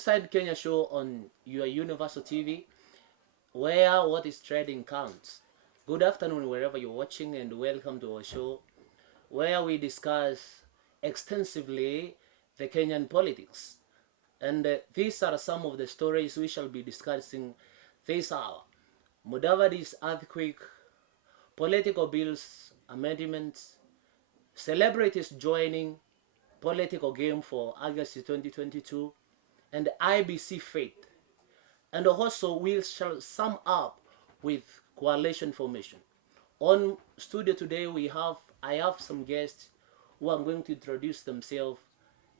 Inside Kenya show on your Universal TV, where what is trading counts. Good afternoon, wherever you're watching, and welcome to our show, where we discuss extensively the Kenyan politics. And these are some of the stories we shall be discussing this hour. Mudavadi's earthquake, political bills, amendments, celebrities joining political game for August 2022, and IBC fate. And also we shall sum up with coalition formation. On studio today I have some guests who are going to introduce themselves.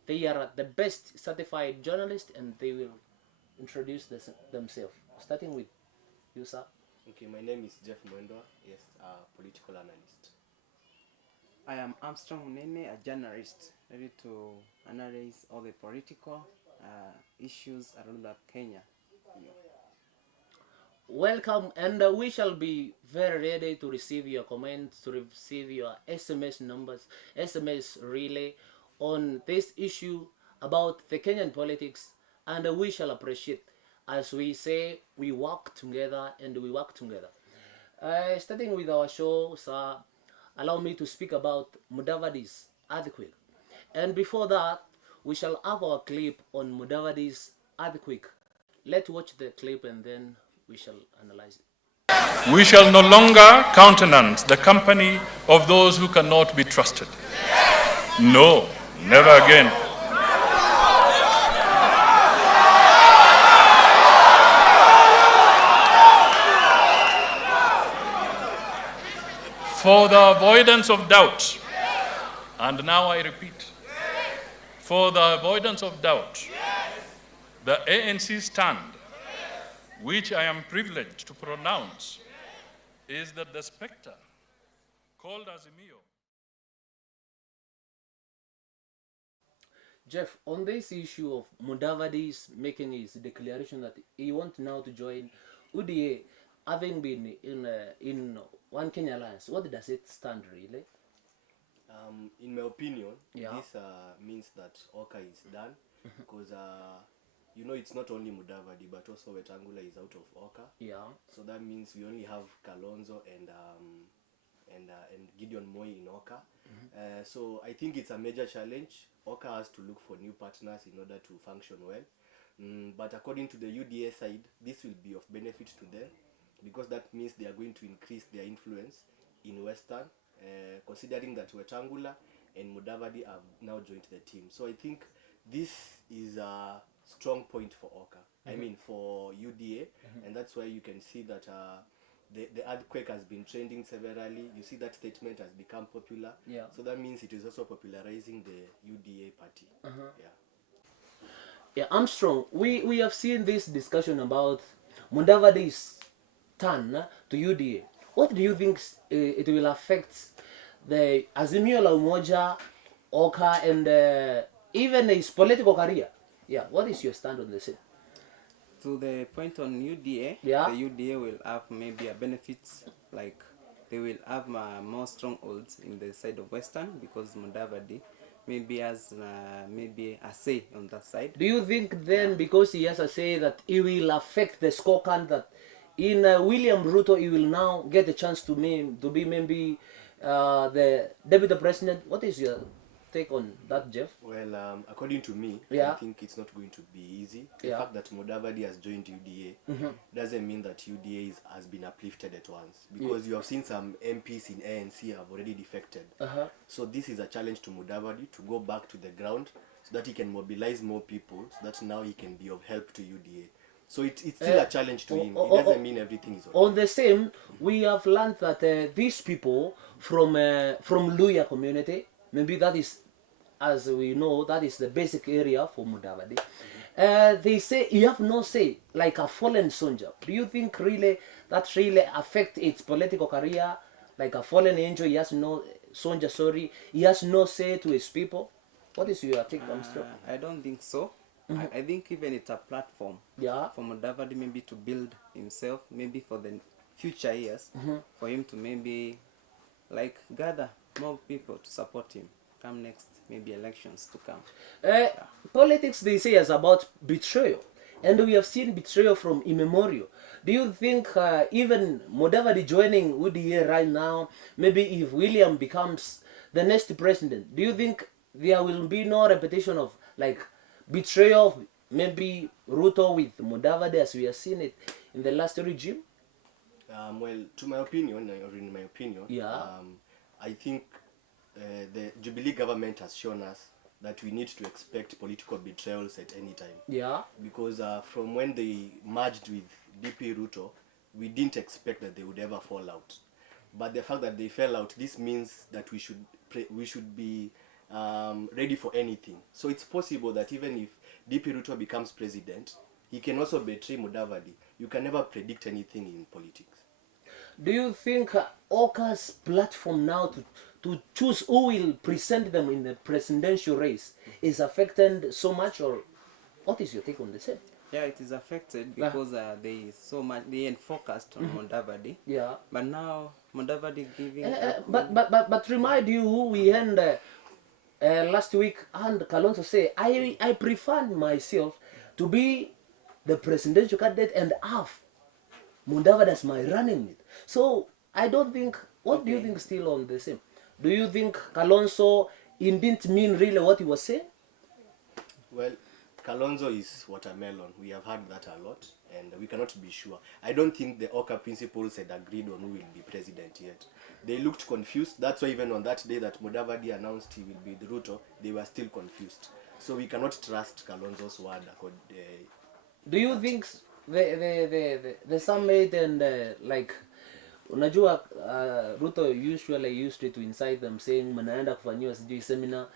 They are the best certified journalists and they will introduce themselves. Starting with you, sir. Okay, my name is Mwendwa. Yes, a political analyst. I am munene, a journalist, ready to analyze all the political issues around Kenya. Welcome, and we shall be very ready to receive your comments, to receive your SMS numbers, SMS relay on this issue about the Kenyan politics, and we shall appreciate, as we say, we work together and we work together. Starting with our show, sir, allow me to speak about Mudavadi's earthquake. And before that, we shall have our clip on Mudavadi's earthquake. Let's watch the clip and then we shall analyze it. We shall no longer countenance the company of those who cannot be trusted. No, never again. For the avoidance of doubt, and now I repeat, for the avoidance of doubt, the ANC stand, which I am privileged to pronounce, is that the spectre called Azimio. Jeff, on this issue of Mudavadi's making his declaration that he wants now to join UDA, having been in One Kenya Alliance, what does it stand really? In my opinion, Yeah. this means that Oka is done because you know it's not only Mudavadi but also Wetangula is out of Oka. Yeah. So that means we only have Kalonzo and Gideon Moi in Oka. So I think it's a major challenge. Oka has to look for new partners in order to function well. But according to the UDA side, this will be of benefit to them because that means they are going to increase their influence in Western, considering that Wetangula and Mudavadi have now joined the team. So I think this is a strong point for Oka. I mean for UDA, and that's why you can see that the earthquake has been trending severally. You see that statement has become popular. Yeah. So that means it is also popularizing the UDA party. Yeah, Armstrong, we have seen this discussion about Mudavadi's turn to UDA. What do you think it will affect the Azimio la Umoja, Oka, and even his political career? Yeah, what is your stand on this? To the point on UDA, Yeah. the UDA will have maybe a benefits, like they will have more strongholds in the side of Western because Mudavadi maybe has maybe a say on that side. Do you think then, because he has a say, that it will affect the scorecard, that in William Ruto he will now get a chance to be maybe the deputy president? What is your take on that, Jeff? Well, according to me, Yeah. I think it's not going to be easy. The Yeah. fact that Mudavadi has joined UDA doesn't mean that UDA has been uplifted at once, because you have seen some MPs in ANC have already defected. So this is a challenge to Mudavadi to go back to the ground so that he can mobilize more people, so that now he can be of help to UDA. So it's still a challenge to him. It doesn't mean everything is okay. On the same, we have learned that these people from Luya community, maybe that is, as we know, that is the basic area for Mudavadi. They say you have no say, like a fallen soldier. Do you think really that really affect its political career? Like a fallen angel, he has no soldier. Sorry, he has no say to his people. What is your take, Armstrong? I don't think so. I think even it's a platform for Mudavadi maybe to build himself, maybe for the future years, for him to maybe like gather more people to support him. come next, maybe elections to come. Politics, they say, is about betrayal, and we have seen betrayal from immemorial. Do you think even Mudavadi joining UDA right now, maybe if William becomes the next president, do you think there will be no repetition of like betrayal of maybe Ruto with Mudavadi as we have seen it in the last regime? Well, to my opinion, or in my opinion, Yeah. I think the Jubilee government has shown us that we need to expect political betrayals at any time. Yeah. Because from when they merged with DP Ruto, we didn't expect that they would ever fall out. But the fact that they fell out, this means that we should be ready for anything. So it's possible that even if DP Ruto becomes president, he can also betray Mudavadi. You can never predict anything in politics. Do you think Oka's platform now to choose who will present them in the presidential race is affected so much, or what is your take on the same? Yeah, it is affected because they focused on Mudavadi. Yeah. But now Mudavadi giving up. But remind you who we had last week, and Kalonzo say I prefer myself to be the presidential candidate and have Mudavadi as my running mate. So I don't think. What do you think still on the same? Do you think Kalonzo didn't mean really what he was saying? Well, Kalonzo is watermelon. We have heard that a lot, and we cannot be sure. I don't think the Oka principals had agreed on who will be president yet. They looked confused. That's why even on that day that Mudavadi announced he will be the Ruto, they were still confused. So we cannot trust Kalonzo's word. Do you think the summit and like unajua Ruto usually used to incite them saying mnaenda kufanyiwa sijui seminar.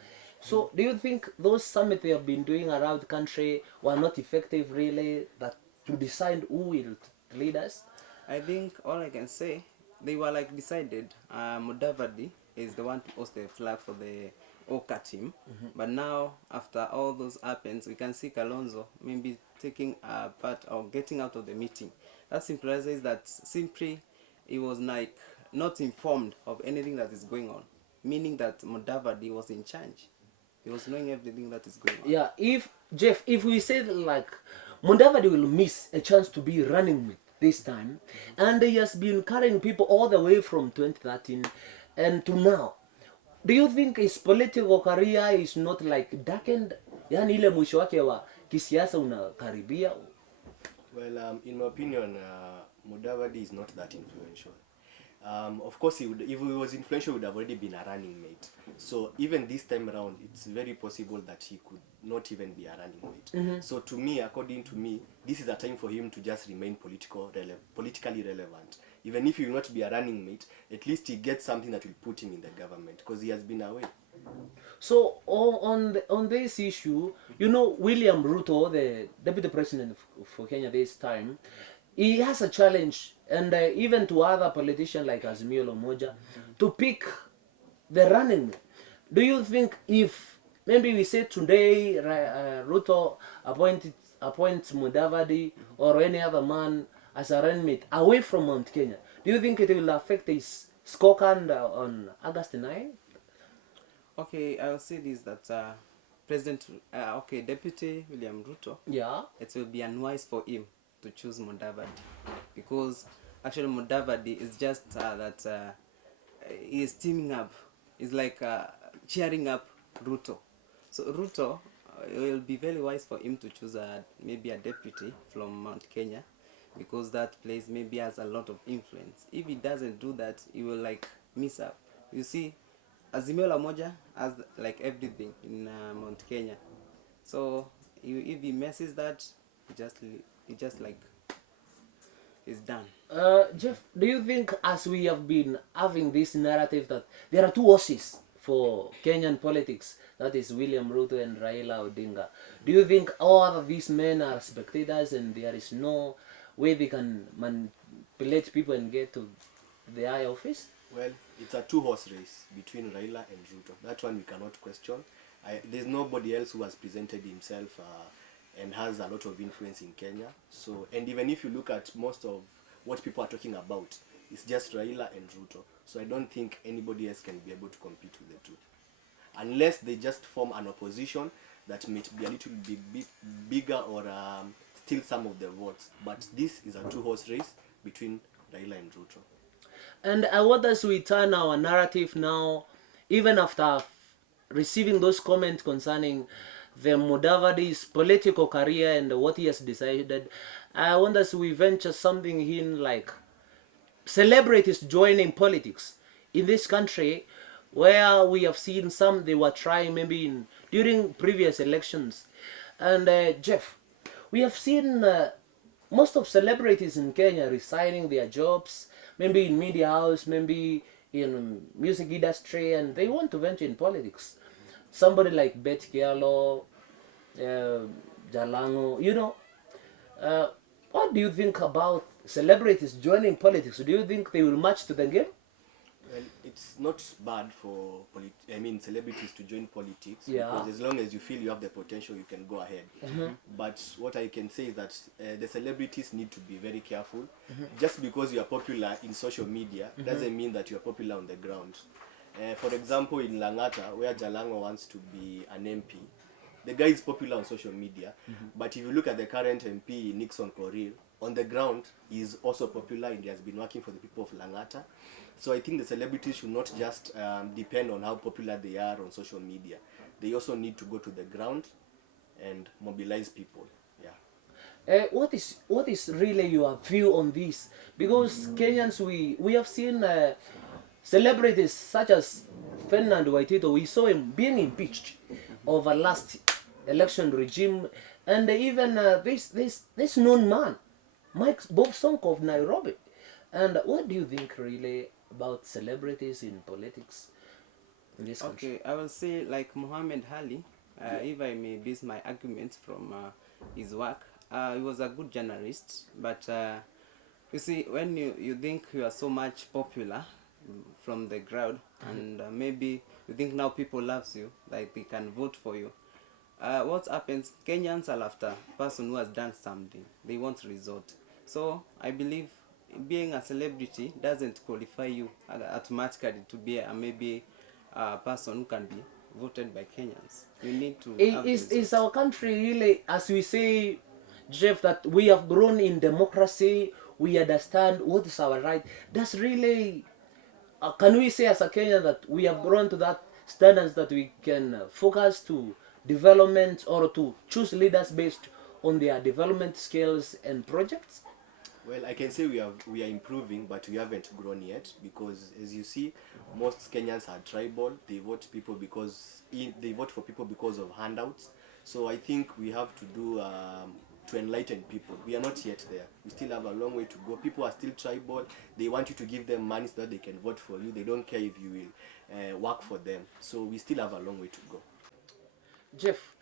So do you think those summits they have been doing around the country were not effective really that to decide who will lead us? I think all I can say, they were like decided Mudavadi is the one to host the flag for the Oka team. But now after all those happens, we can see Kalonzo maybe taking a part or getting out of the meeting. That implies that simply he was like not informed of anything that is going on, meaning that Mudavadi was in charge. He was knowing everything that is going on. Yeah, if we say that, like Mudavadi will miss a chance to be running with this time, and he has been carrying people all the way from 2013 and to now, do you think his political career is not like darkened? Yani ile mwisho wake wa kisiasa unakaribia? Well, in my opinion, Mudavadi is not that influential. Of course, if he was influential, he would have already been a running mate. So even this time around, it's very possible that he could not even be a running mate. So to me, according to me, this is a time for him to just remain politically relevant. Even if he will not be a running mate, at least he gets something that will put him in the government, because he has been away. So on this issue, you know, William Ruto, the deputy president for Kenya this time, he has a challenge, and even to other politicians like Azimio Moja, to pick the running mate. Do you think if maybe we say today Ruto appoints Mudavadi or any other man as a running mate away from Mount Kenya, do you think it will affect his scorecard on August 9? Okay, I'll say this, that Deputy William Ruto, Yeah. it will be unwise for him to choose Mudavadi, because actually Mudavadi is just that he is teaming up. It's like cheering up Ruto. So Ruto, it will be very wise for him to choose maybe a deputy from Mount Kenya, because that place maybe has a lot of influence. If he doesn't do that, he will like miss up. You see, Azimio la Moja has like everything in Mount Kenya. So if he messes that, he just like is done. Jeff, do you think as we have been having this narrative that there are two horses for Kenyan politics, that is William Ruto and Raila Odinga, do you think all of these men are spectators and there is no way they can manipulate people and get to the high office? Well, it's a two-horse race between Raila and Ruto. That one we cannot question. There's nobody else who has presented himself and has a lot of influence in Kenya. So, and even if you look at most of what people are talking about, it's just Raila and Ruto. So I don't think anybody else can be able to compete with the two. unless they just form an opposition that may be a little bit bigger or steal some of the votes. But this is a two-horse race between Raila and Ruto. And I want us to turn our narrative now, even after receiving those comments concerning the Mudavadi's political career and what he has decided. I want us to venture something in like celebrities joining politics in this country, where we have seen some they were trying maybe during previous elections. And Jeff, we have seen most of celebrities in Kenya resigning their jobs, maybe in media house, maybe in music industry, and they want to venture in politics. Somebody like Beth Kialo, Jalango, you know. What do you think about celebrities joining politics? Do you think they will match to the game? Well, it's not bad for celebrities to join politics, Yeah. because as long as you feel you have the potential, you can go ahead. But what I can say is that the celebrities need to be very careful. Just because you are popular in social media doesn't mean that you are popular on the ground. For example, in Langata, where Jalango wants to be an MP, the guy is popular on social media, but if you look at the current MP, Nixon Korir, on the ground, he is also popular and he has been working for the people of Langata. So I think the celebrities should not just depend on how popular they are on social media. They also need to go to the ground and mobilize people. Yeah. What is really your view on this? Because Kenyans, we have seen celebrities such as Ferdinand Waitito. We saw him being impeached over last election regime, and even this known man, Bob Sonko of Nairobi. And what do you think really about celebrities in politics in this country? Okay, I will say like Muhammad Ali, if I may base my arguments from his work, he was a good journalist, but you see, when you think you are so much popular from the crowd, and maybe you think now people loves you, like they can vote for you, what happens, Kenyans are after a person who has done something. They want result. So I believe being a celebrity doesn't qualify you automatically to be maybe a person who can be voted by Kenyans. You need to have Is our country really, as we say, Jeff, that we have grown in democracy, we understand what is our right? That's really, can we say as a Kenyan that we have grown to that standards that we can focus to development or to choose leaders based on their development skills and projects? Well, I can say we are improving, but we haven't grown yet, because as you see, most Kenyans are tribal. They vote for people because of handouts. So I think we have to do to enlighten people. We are not yet there. We still have a long way to go. People are still tribal. They want you to give them money so that they can vote for you. They don't care if you will work for them. So we still have a long way to go. Jeff,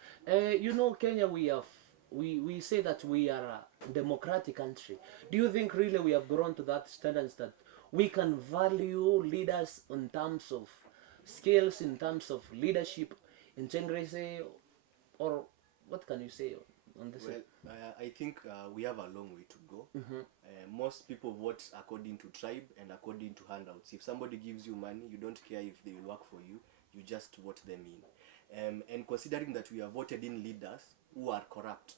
you know, Kenya, we say that we are a democratic country. Do you think really we have grown to that standards that we can value leaders in terms of skills, in terms of leadership, integrity, or what can you say on this? Well, I think we have a long way to go. Most people vote according to tribe and according to handouts. If somebody gives you money, you don't care if they will work for you. You just vote them in. And considering that we have voted in leaders who are corrupt,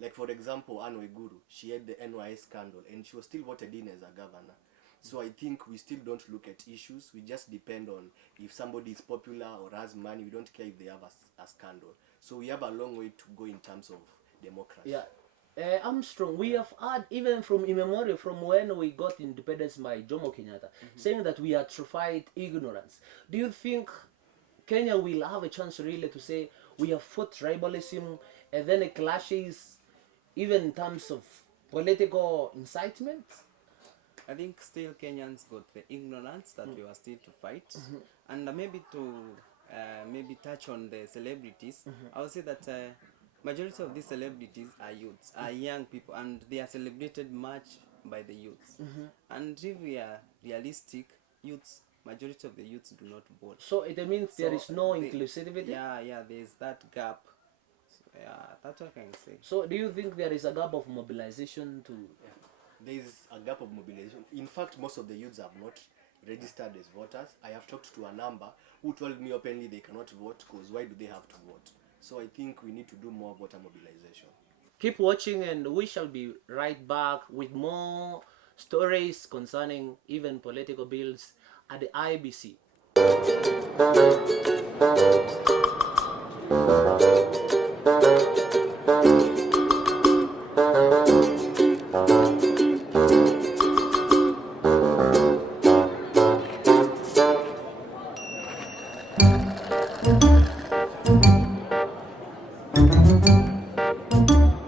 like for example Anne Waiguru, she had the NYS scandal and she was still voted in as a governor. So I think we still don't look at issues. We just depend on if somebody is popular or has money. We don't care if they have a scandal. So we have a long way to go in terms of democracy. Yeah. Armstrong, we have had, even from immemorial, from when we got independence by Jomo Kenyatta, saying that we atrophied ignorance. Do you think Kenya will have a chance really to say we have fought tribalism and then it clashes even in terms of political incitement? I think still Kenyans got the ignorance that we were still to fight. And maybe to maybe touch on the celebrities, I would say that majority of these celebrities are youths, are young people, and they are celebrated much by the youths. And if we are realistic, majority of the youths do not vote. So it means there is no inclusivity? Yeah, there is that gap. So, yeah, that's what I can say. So do you think there is a gap of mobilization to... There is a gap of mobilization. In fact, most of the youths have not registered as voters. I have talked to a number who told me openly they cannot vote, because why do they have to vote? So I think we need to do more voter mobilization. Keep watching, and we shall be right back with more stories concerning even political bills at the IBC.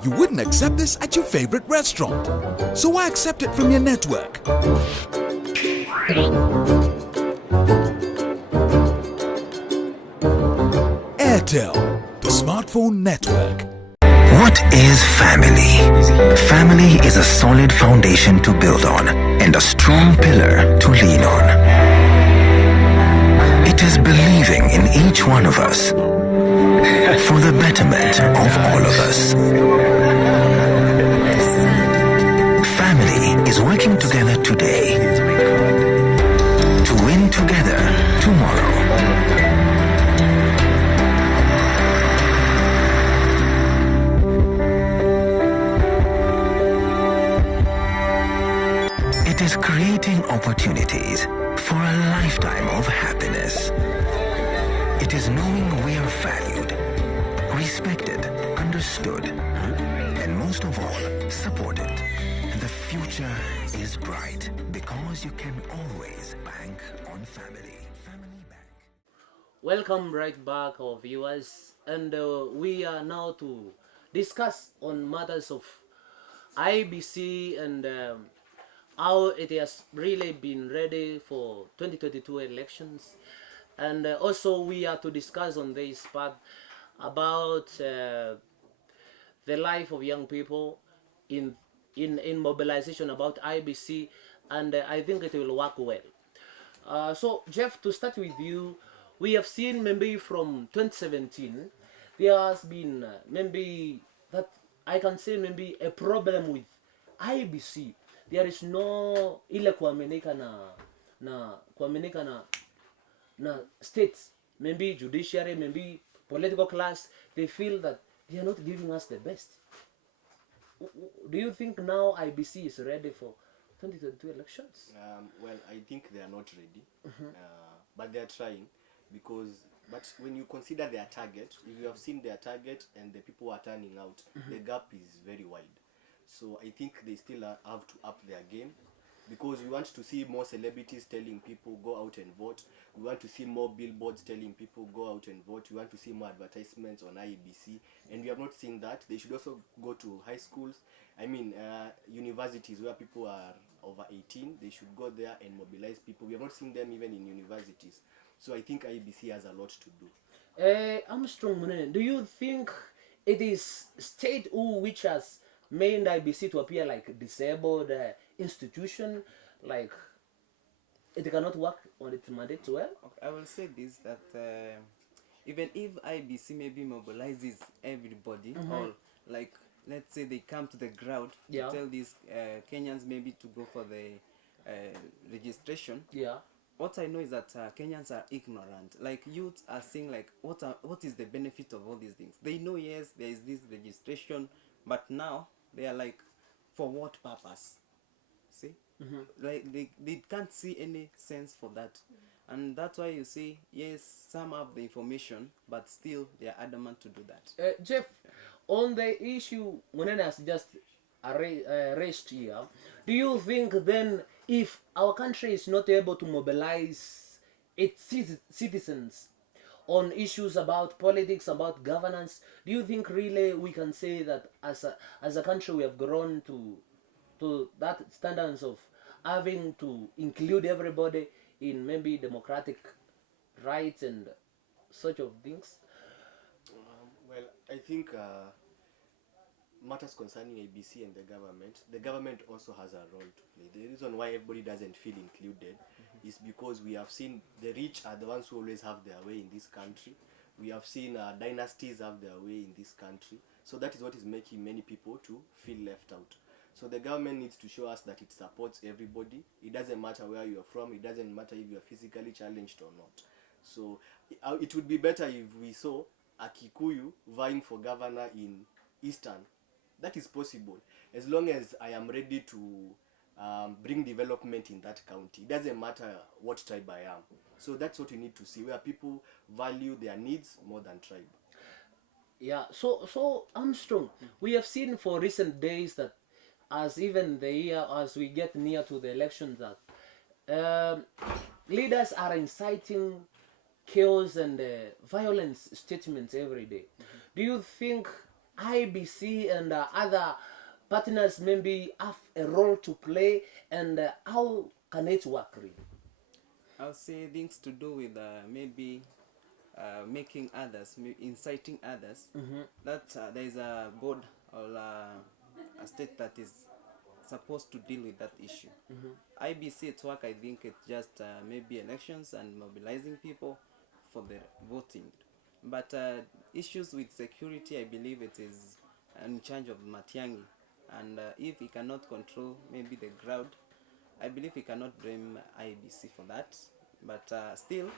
You wouldn't accept this at your favorite restaurant, so why accept it from your network? Airtel, the smartphone network. What is family? Family is a solid foundation to build on and a strong pillar to lean on. It is believing in each one of us for the betterment of all of us. Family is working together today to win together tomorrow. It is creating opportunities for a lifetime of happiness. It is knowing we are valued, respected, understood, and most of all, supported. The future is bright because you can always bank on family. Family Bank. Welcome right back, our viewers, and we are now to discuss on matters of IBC and how it has really been ready for 2022 elections. And also we are to discuss on this part about the life of young people in mobilization about IBC, and I think it will work well. So Jeff, to start with you, we have seen maybe from 2017 there has been maybe that I can say maybe a problem with IBC. There is no ile kuaminika na states, maybe judiciary, maybe political class. They feel that they are not giving us the best. Do you think now IBC is ready for 2022 elections? Well, I think they are not ready, but they are trying, but when you consider their target, if you have seen their target and the people who are turning out, the gap is very wide. So I think they still have to up their game, because we want to see more celebrities telling people go out and vote. We want to see more billboards telling people go out and vote. We want to see more advertisements on IEBC, and we have not seen that. They should also go to high schools, universities where people are over 18. They should go there and mobilize people. We have not seen them even in universities. So I think IEBC has a lot to do. Armstrong, Munene, do you think it is state which has made IBC to appear like a disabled institution, like it cannot work on its mandate well? Okay, I will say this, that even if IBC maybe mobilizes everybody, or like let's say they come to the ground to tell these Kenyans maybe to go for the registration. What I know is that Kenyans are ignorant. Like youths are saying like, what is the benefit of all these things? They know, yes, there is this registration, but now they are like, for what purpose? See, like they can't see any sense for that, and that's why you see, yes, some have the information, but still they are adamant to do that. Jeff, on the issue Munene has just raised here, do you think then if our country is not able to mobilize its citizens on issues about politics, about governance, do you think really we can say that as a country we have grown to that standards of having to include everybody in maybe democratic rights and such of things? Well, I think matters concerning ABC and the government also has a role to play. The reason why everybody doesn't feel included is because we have seen the rich are the ones who always have their way in this country. We have seen dynasties have their way in this country. So that is what is making many people to feel left out. So the government needs to show us that it supports everybody. It doesn't matter where you are from. It doesn't matter if you are physically challenged or not. So it would be better if we saw a Kikuyu vying for governor in Eastern. That is possible as long as I am ready to bring development in that county. It doesn't matter what tribe I am. So that's what we need to see, where people value their needs more than tribe. Yeah, so Armstrong, we have seen for recent days that as we get near to the elections, that leaders are inciting chaos and violence statements every day. Do you think IBC and other partners maybe have a role to play, and how can it work really? I'll say things to do with maybe making others, inciting others. That there is a board or a state that is supposed to deal with that issue. IBC at work, I think it's just maybe elections and mobilizing people for the voting. But issues with security, I believe it is in charge of Matiang'i. And if he cannot control maybe the crowd, I believe he cannot blame IBC for that. But still,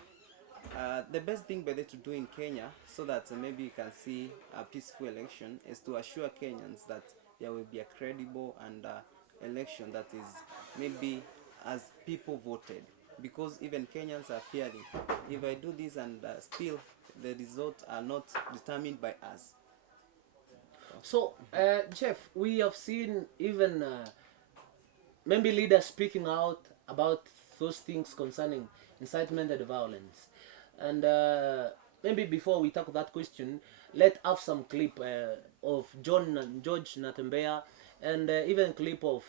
the best thing better to do in Kenya, so that maybe you can see a peaceful election, is to assure Kenyans that there will be a credible and election that is maybe as people voted. Because even Kenyans are fearing, if I do this and still the results are not determined by us. So, Jeff, we have seen even maybe leaders speaking out about those things concerning incitement and violence. And maybe before we tackle that question, let's have some clip of George Natembeya, and even clip of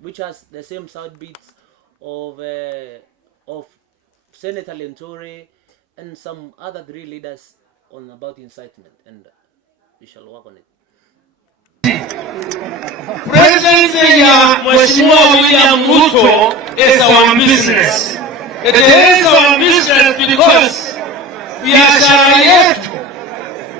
which has the same sound beats of Senator Lentore and some other three leaders on about incitement, and we shall work on it. Presidency ya Mheshimiwa William Ruto is our business. It is our business because biashara yetu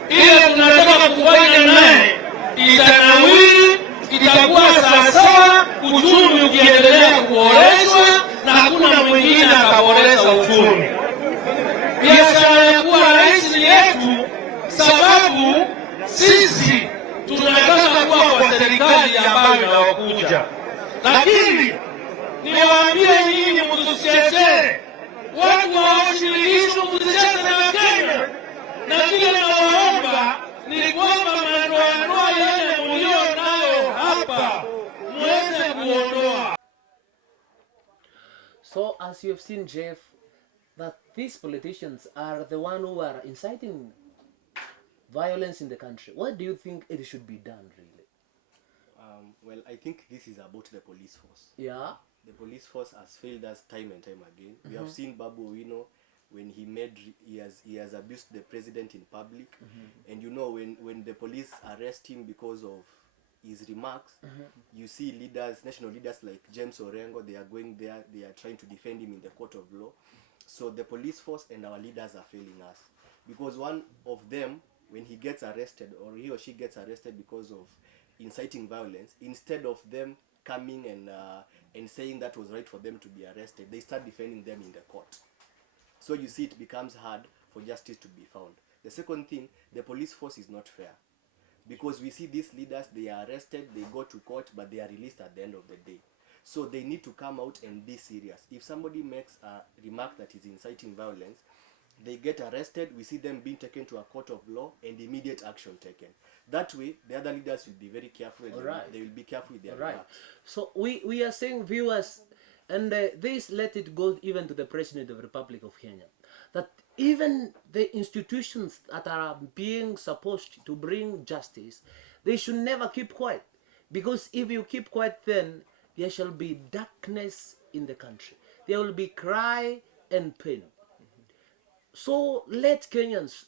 ile tunataka kufanya naye itanawiri, itakuwa sawasawa, uchumi ukiendelea kuboreshwa na hakuna mwingine ataboresha uchumi. Biashara ya kuwa rais ni yetu, sababu sisi tunataka kuwa kwa serikali ambayo inayokuja. Lakini niwaambie nyinyi, mtusicheze watu waoshirikishwe, mtusicheze na Kenya. Na kile nawaomba ni kwamba mandoa yale mlio nayo hapa muweze kuondoa. So, as you have seen, Jeff, that these politicians are the one who are inciting violence in the country. What do you think it should be done, really? Well, I think this is about the police force. Yeah. The police force has failed us time and time again. We have seen Babu Owino when he has abused the president in public, and you know, when the police arrest him because of his remarks, you see leaders, national leaders like James Orengo, they are going there, they are trying to defend him in the court of law. So the police force and our leaders are failing us, because one of them, when he gets arrested or he or she gets arrested because of inciting violence, instead of them coming and saying that was right for them to be arrested, they start defending them in the court. So you see, it becomes hard for justice to be found. The second thing, the police force is not fair, because we see these leaders, they are arrested, they go to court, but they are released at the end of the day. So they need to come out and be serious. If somebody makes a remark that is inciting violence, they get arrested, we see them being taken to a court of law and immediate action taken. That way, the other leaders will be very careful, and they will be careful with their remarks. So we are saying, viewers, and this let it go even to the President of the Republic of Kenya, that even the institutions that are being supposed to bring justice, they should never keep quiet. Because if you keep quiet, then there shall be darkness in the country. There will be cry and pain. So let Kenyans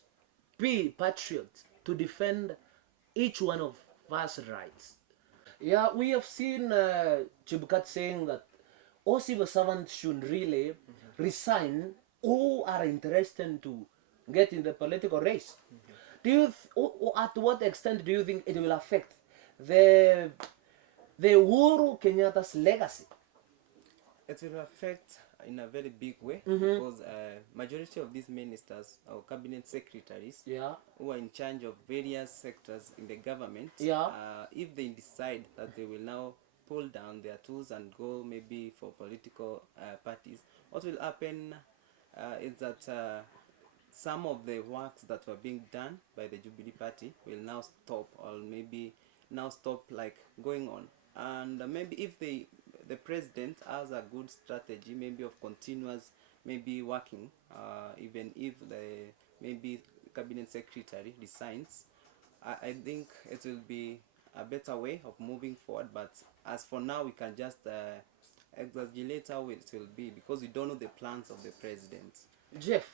be patriots to defend each one of us rights. Yeah, we have seen Chibukat saying that all civil servants should really resign who are interested to get in the political race. Do you at what extent do you think it will affect the Uhuru Kenyatta's legacy? It will affect in a very big way, because majority of these ministers or cabinet secretaries who are in charge of various sectors in the government, if they decide that they will now pull down their tools and go maybe for political parties, what will happen is that some of the works that were being done by the Jubilee Party will now stop, or maybe now stop like going on. And maybe if the president has a good strategy, maybe of continuous, maybe working, even if the maybe cabinet secretary resigns, I think it will be a better way of moving forward. But as for now, we can just exaggerate how it will be, because we don't know the plans of the president. Jeff,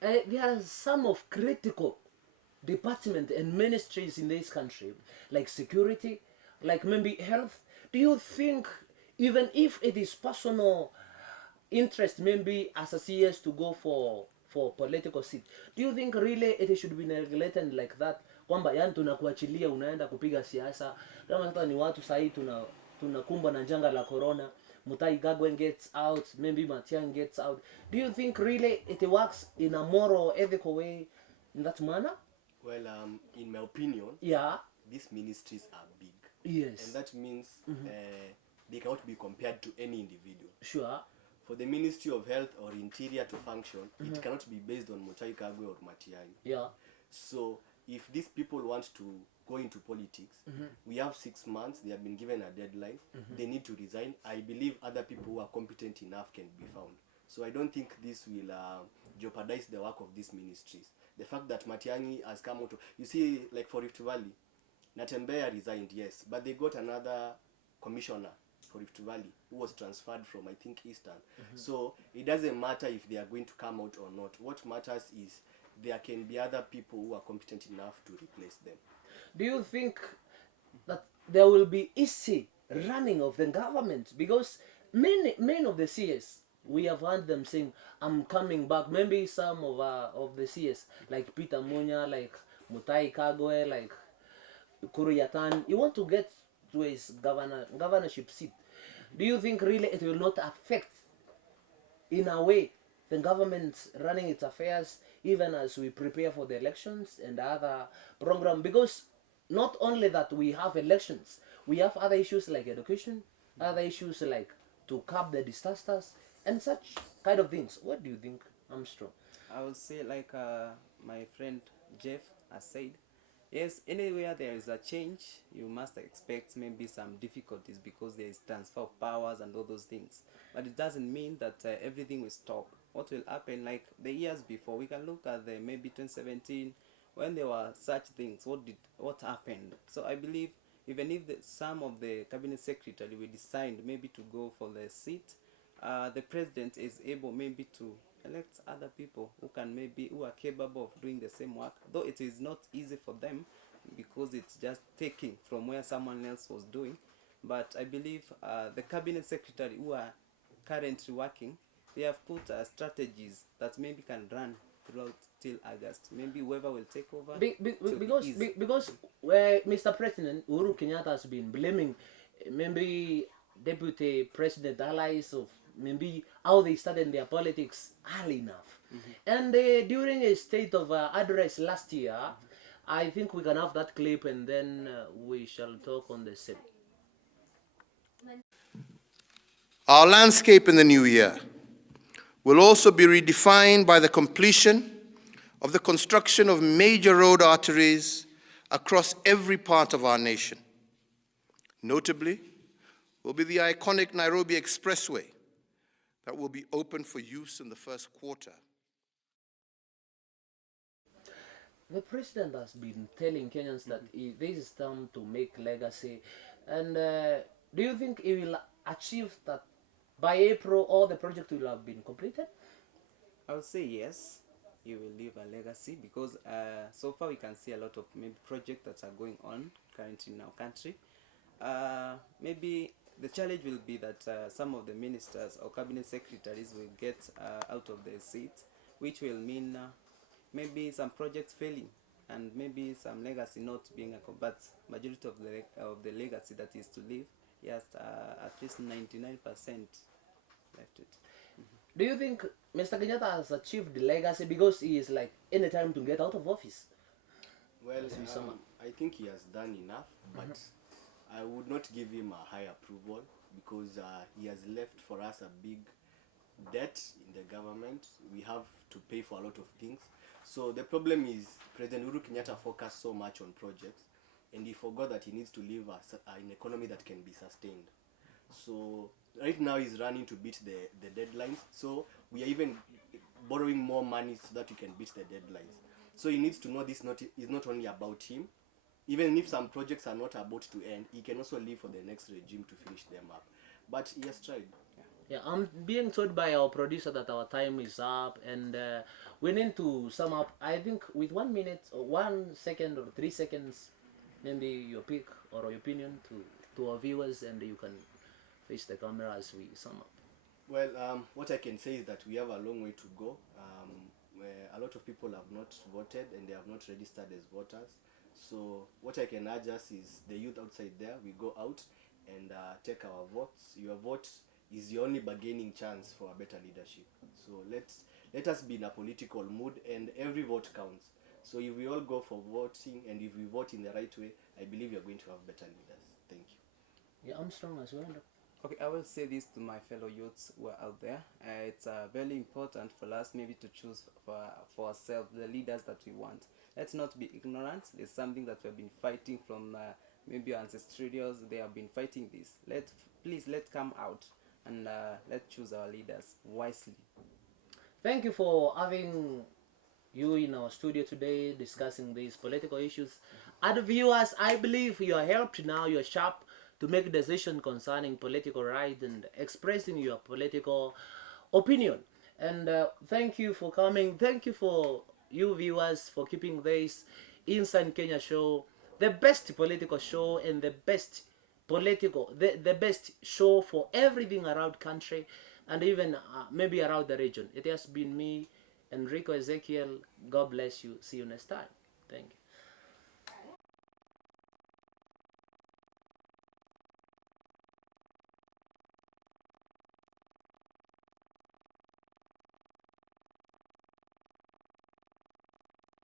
there are some of critical departments and ministries in this country, like security, like maybe health. Do you think, even if it is personal interest, maybe as a CS to go for political seat, do you think really it should be regulated like that, kwamba yani tunakuachilia unaenda kupiga siasa? Kama hata ni watu sahi tunakumba na janga la corona, Mutai Kagwe gets out, maybe Matiang'i gets out. Do you think really it works in a moral, ethical way in that manner? Well, in my opinion, these ministries are big. Yes. And that means they cannot be compared to any individual. Sure. For the Ministry of Health or Interior to function, it cannot be based on Mutai Kagwe or Matiang'i. Yeah. So if these people want to go into politics, we have 6 months. They have been given a deadline. They need to resign. I believe other people who are competent enough can be found. So I don't think this will jeopardize the work of these ministries. The fact that Matiang'i has come out, you see, like for Rift Valley, Natembeya resigned, yes, but they got another commissioner for Rift Valley who was transferred from, I think, Eastern. So it doesn't matter if they are going to come out or not. What matters is there can be other people who are competent enough to replace them. Do you think that there will be easy running of the government? Because many of the CS, we have heard them saying, I'm coming back. Maybe some of the CS, like Peter Munya, like Mutai Kagwe, like Kuruyatan, you want to get to his governorship seat. Do you think really it will not affect, in a way, the government running its affairs, even as we prepare for the elections and other program? Because not only that we have elections, we have other issues like education, other issues like to curb the disasters and such kind of things. What do you think, Armstrong? I would say, like my friend Jeff has said, yes, anywhere there is a change, you must expect maybe some difficulties, because there is transfer of powers and all those things. But it doesn't mean that everything will stop. What will happen, like the years before, we can look at the maybe 2017, when there were such things, what happened? So I believe even if some of the cabinet secretary will decide maybe to go for the seat, the president is able maybe to elect other people who are capable of doing the same work, though it is not easy for them, because it's just taking from where someone else was doing. But I believe the cabinet secretary who are currently working, they have put strategies that maybe can run throughout till August. Maybe whoever will take over. Because Mr. President Uhuru Kenyatta has been blaming maybe deputy president allies of maybe how they started their politics early enough. And during a state of address last year, I think we can have that clip, and then we shall talk on the same. Our landscape in the new year will also be redefined by the completion of the construction of major road arteries across every part of our nation. Notably, will be the iconic Nairobi Expressway that will be open for use in the first quarter. The president has been telling Kenyans that this is time to make legacy. And do you think he will achieve that by April all the project will have been completed? I would say yes, he will leave a legacy, because so far we can see a lot of maybe projects that are going on currently in our country. Maybe the challenge will be that some of the ministers or cabinet secretaries will get out of their seat, which will mean maybe some projects failing, and maybe some legacy not being but majority of the legacy that is to leave, yes, at least 99% left it. Do you think Mr. Kenyatta has achieved the legacy because he is like any time to get out of office? Well, As we sum up. I think he has done enough, but I would not give him a high approval because he has left for us a big debt in the government. We have to pay for a lot of things. So the problem is President Uhuru Kenyatta focused so much on projects, and he forgot that he needs to live an economy that can be sustained. So right now he's running to beat the deadlines. So we are even borrowing more money so that we can beat the deadlines. So he needs to know this is not only about him. Even if some projects are not about to end, he can also live for the next regime to finish them up. But he has tried. Yeah, I'm being told by our producer that our time is up, and we need to sum up. I think with 1 minute or 1 second or 3 seconds, maybe your pick or your opinion to our viewers, and you can face the camera as we sum up. Well, what I can say is that we have a long way to go. Where a lot of people have not voted and they have not registered as voters. So what I can urge us is the youth outside there, we go out and take our votes. Your vote is your only bargaining chance for a better leadership. So let us be in a political mood, and every vote counts. So if we all go for voting and if we vote in the right way, I believe you're going to have better leaders. Thank you. Yeah, I'm strong as well. Okay, I will say this to my fellow youths who are out there. It's very important for us maybe to choose for ourselves the leaders that we want. Let's not be ignorant. It's something that we've been fighting from maybe our ancestors. They have been fighting this. Please let's come out and let's choose our leaders wisely. Thank you for having you in our studio today discussing these political issues. Other viewers, I believe you are helped now. You are sharp to make a decision concerning political right and expressing your political opinion. And thank you for coming. Thank you for you viewers for keeping this Inside Kenya show, the best political show and the best the best show for everything around country and even maybe around the region. It has been me, Enrico Ezekiel. God bless you. See you next time. Thank you.